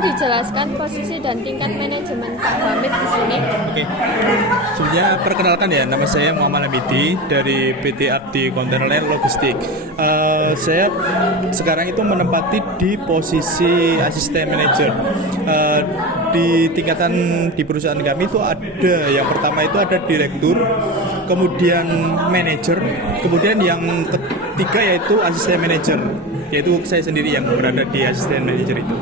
dijelaskan posisi dan tingkat manajemen Pak Hamid di sini? Oke, sebelumnya perkenalkan ya, nama saya Muhammad Hamidi dari PT Abdi Container Line Logistik. Saya sekarang itu menempati di posisi asisten manajer. Di tingkatan di perusahaan kami itu ada, yang pertama itu ada direktur, kemudian manajer, kemudian yang ketiga yaitu asisten manajer, yaitu saya sendiri yang berada di asisten manajer itu.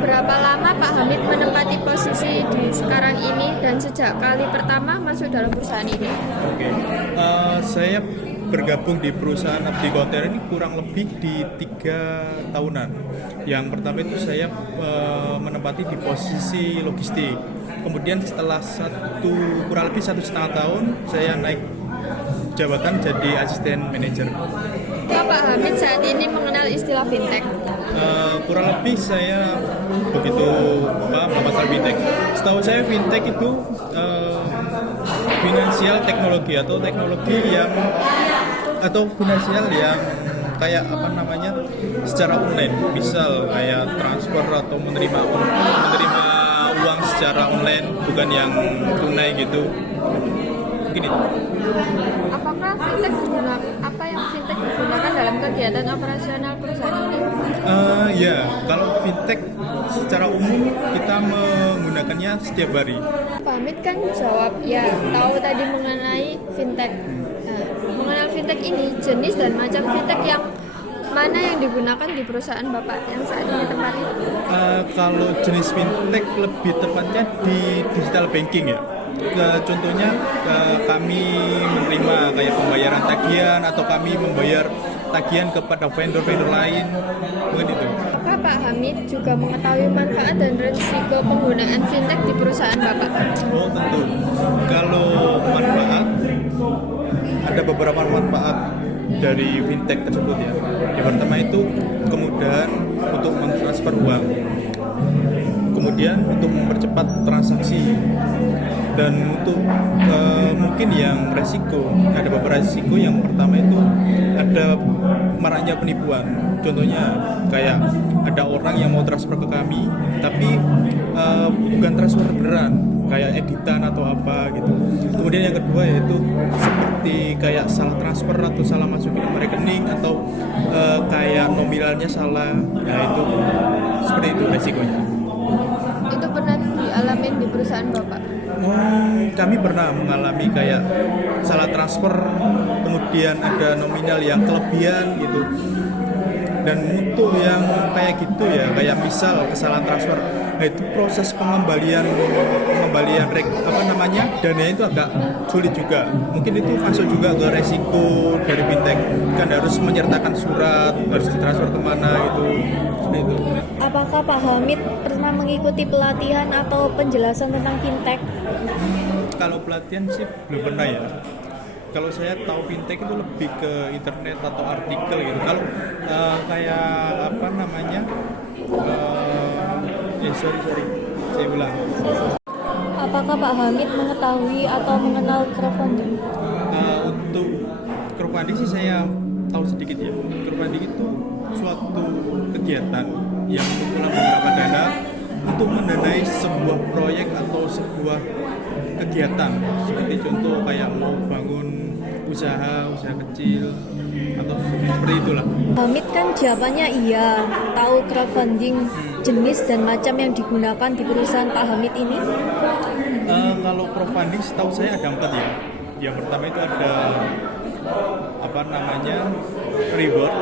Berapa lama Pak Hamid menempati posisi di sekarang ini dan sejak kali pertama masuk dalam perusahaan ini? Oke, saya bergabung di perusahaan Abdi Container ini kurang lebih di 3 tahunan. Yang pertama itu saya menempati di posisi logistik. Kemudian setelah kurang lebih 1,5 tahun saya naik jabatan jadi asisten manajer. Pak Hamid saat ini mengenal istilah fintech? Kurang lebih saya begitu paham masalah fintech. Setahu saya fintech itu finansial teknologi atau teknologi yang finansial yang kayak secara online, misal kayak transfer atau menerima uang secara online, bukan yang tunai gitu. Mungkin itu. Apakah fintech fintech digunakan dalam kegiatan operasional perusahaan ini? Ya, kalau fintech secara umum kita menggunakannya setiap hari. Pak Hamid kan jawab ya, tahu tadi mengenai fintech. Nah, mengenal fintech ini, jenis dan macam fintech yang mana yang digunakan di perusahaan Bapak yang saat ini tempati? Kalau jenis fintech lebih tepatnya di digital banking ya. Contohnya kami menerima kayak pembayaran tagihan atau kami membayar tagihan kepada vendor-vendor lain, mungkin itu. Apakah Pak Hamid juga mengetahui manfaat dan risiko penggunaan fintech di perusahaan Bapak? Oh tentu. Kalau manfaat, ada beberapa manfaat dari fintech tersebut ya. Yang pertama itu kemudahan untuk mentransfer uang, kemudian untuk mempercepat transaksi, dan untuk mungkin yang resiko, ada beberapa resiko. Yang pertama itu ada maraknya penipuan. Contohnya kayak ada orang yang mau transfer ke kami tapi bukan transfer beneran, kayak editan atau apa gitu. Kemudian yang kedua yaitu seperti kayak salah transfer atau salah masukin nomor rekening atau kayak nominalnya salah. Nah itu seperti itu resikonya. Itu pernah dialami di perusahaan Bapak? Kami pernah mengalami kayak salah transfer, kemudian ada nominal yang kelebihan gitu. Dan untuk yang kayak gitu ya, kayak misal kesalahan transfer, nah itu proses pengembalian dana itu agak sulit juga. Mungkin itu masuk juga ke resiko dari fintech, kan harus menyertakan surat, harus ditransfer kemana gitu. Seperti itu. Apakah Pak Hamid pernah mengikuti pelatihan atau penjelasan tentang fintech? Kalau pelatihan sih belum pernah ya. Kalau saya tahu fintech itu lebih ke internet atau artikel gitu. Kalau sorry, saya ulang. Apakah Pak Hamid mengetahui atau mengenal crowdfunding? Untuk crowdfunding sih saya tahu sedikit ya. Crowdfunding itu suatu kegiatan yang mengumpulkan beberapa dana untuk mendanai sebuah proyek atau sebuah kegiatan. Seperti contoh kayak mau bangun usaha kecil atau seperti itulah. Hamid kan jawabannya iya, tahu crowdfunding, jenis dan macam yang digunakan di perusahaan Pak Hamid ini? Kalau crowdfunding setahu saya ada 4 ya. Yang pertama itu ada reward,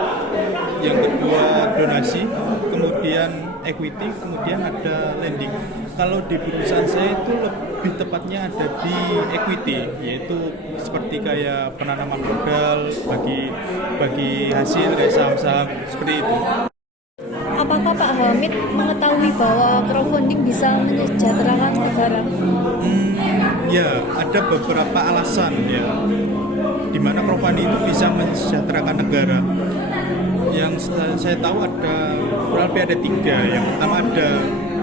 yang kedua donasi, kemudian equity, kemudian ada lending. Kalau di perusahaan saya itu lebih tepatnya ada di equity, yaitu seperti kayak penanaman modal bagi hasil kayak saham-saham seperti itu. Apakah Pak Hamid mengetahui bahwa crowdfunding bisa menyejahterakan negara? Ya, ada beberapa alasan ya di mana crowdfunding itu bisa mensejahterakan negara. Yang saya tahu kurang lebih ada 3. Yang pertama ada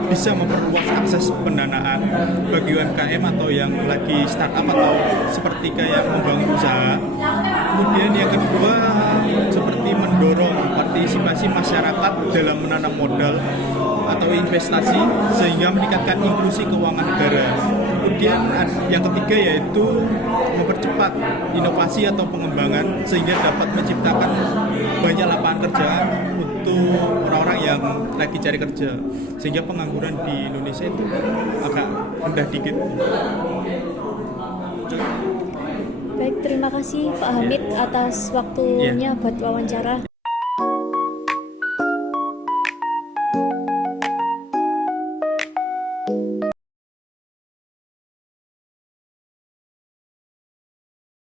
bisa memperluas akses pendanaan bagi UMKM atau yang lagi startup atau seperti kayak membangun usaha. Kemudian yang kedua seperti mendorong partisipasi masyarakat dalam menanam modal atau investasi sehingga meningkatkan inklusi keuangan negara. Kemudian yang ketiga yaitu mempercepat inovasi atau pengembangan sehingga dapat menciptakan banyak lapangan kerja untuk orang-orang yang lagi cari kerja, sehingga pengangguran di Indonesia itu agak rendah dikit. Baik, terima kasih Pak Hamid atas waktunya buat wawancara.